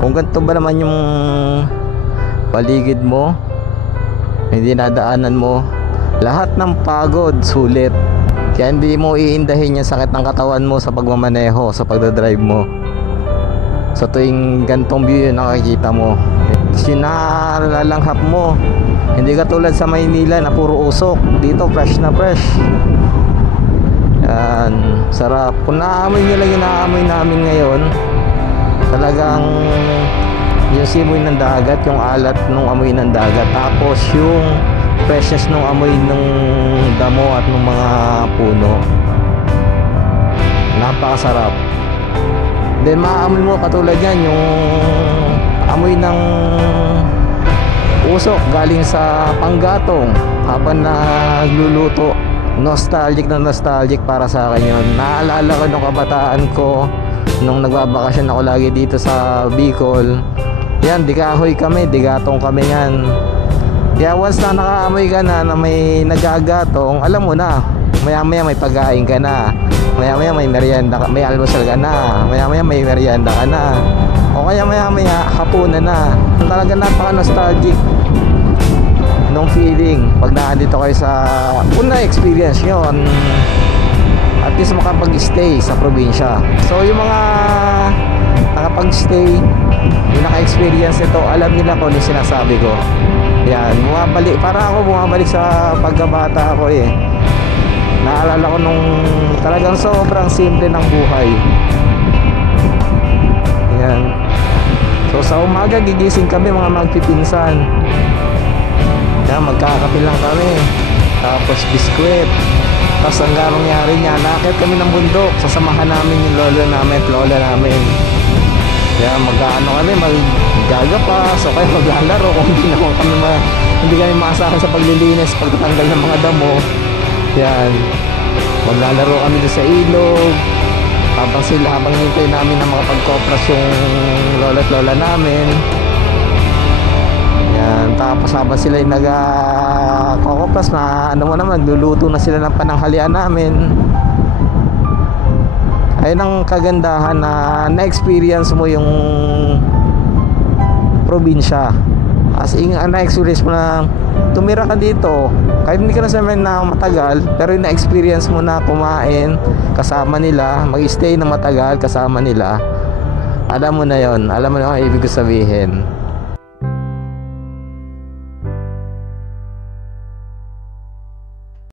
Kung ganito ba naman yung paligid mo, hindi nadaanan mo, lahat ng pagod sulit. Kaya hindi mo iindahin yung sakit ng katawan mo sa pagmamaneho, sa pagdadrive mo. Sa tuwing gantong view yung nakikita mo, sinalalanghap mo. Hindi katulad sa Maynila na puro usok. Dito fresh na fresh. Yan, sarap. Kung naamoy nyo lang yung naamoy namin ngayon, talagang yung simoy ng dagat, yung alat ng amoy ng dagat, tapos yung freshness ng amoy ng damo at ng mga puno, napakasarap. Then maaamoy mo katulad yan yung amoy ng usok galing sa panggatong habang nagluluto. Nostalgic na nostalgic para sa akin yun. Naalala ko nung kabataan ko, nung nagbabakasyon ako lagi dito sa Bicol. Yan, di kahoy kami, di gatong kami yan. Kaya once na nakaamoy ka na may nagagatong, alam mo na, maya maya may pagkain ka na, maya maya may merienda ka, may almusal ka na, maya maya may merienda ka na, o kaya maya maya hapunan na. Talaga napaka nostalgic nung feeling pag nandito kayo sa una experience nyo, at least makapag-stay sa probinsya. So yung mga nakapag-stay, yung naka-experience nito, alam nila kung ano sinasabi ko. Yan, bumabalik, para ako bumabalik sa pagkabata ko eh. Naalala ko nung talagang sobrang simple ng buhay. Yan. So sa umaga gigising kami mga magpipinsan. Yan, magkakape lang kami. Tapos biskwit. Tapos ang nangyari niya, nakakit kami ng bundok. Sasamahan namin yung lolo namin at lola namin. Kaya mag-ano kami, mag-gagapas o kaya maglalaro kung hindi kami maasahan sa paglilinis, pagtatanggal ng mga damo. Yan, maglalaro kami doon sa ilog habang hintay namin na makapag-kopras yung lola at lola namin. Yan, tapos habang sila yung nag-kokopras na ano mo naman, nagluluto na sila ng pananghalian namin. Ayun ang kagandahan na na-experience mo yung probinsya. As in, na-experience mo na tumira ka dito. Kahit hindi ka na sa na matagal, pero na-experience mo na kumain kasama nila, mag-stay na matagal kasama nila. Alam mo na yon, alam mo na ang ibig ko sabihin.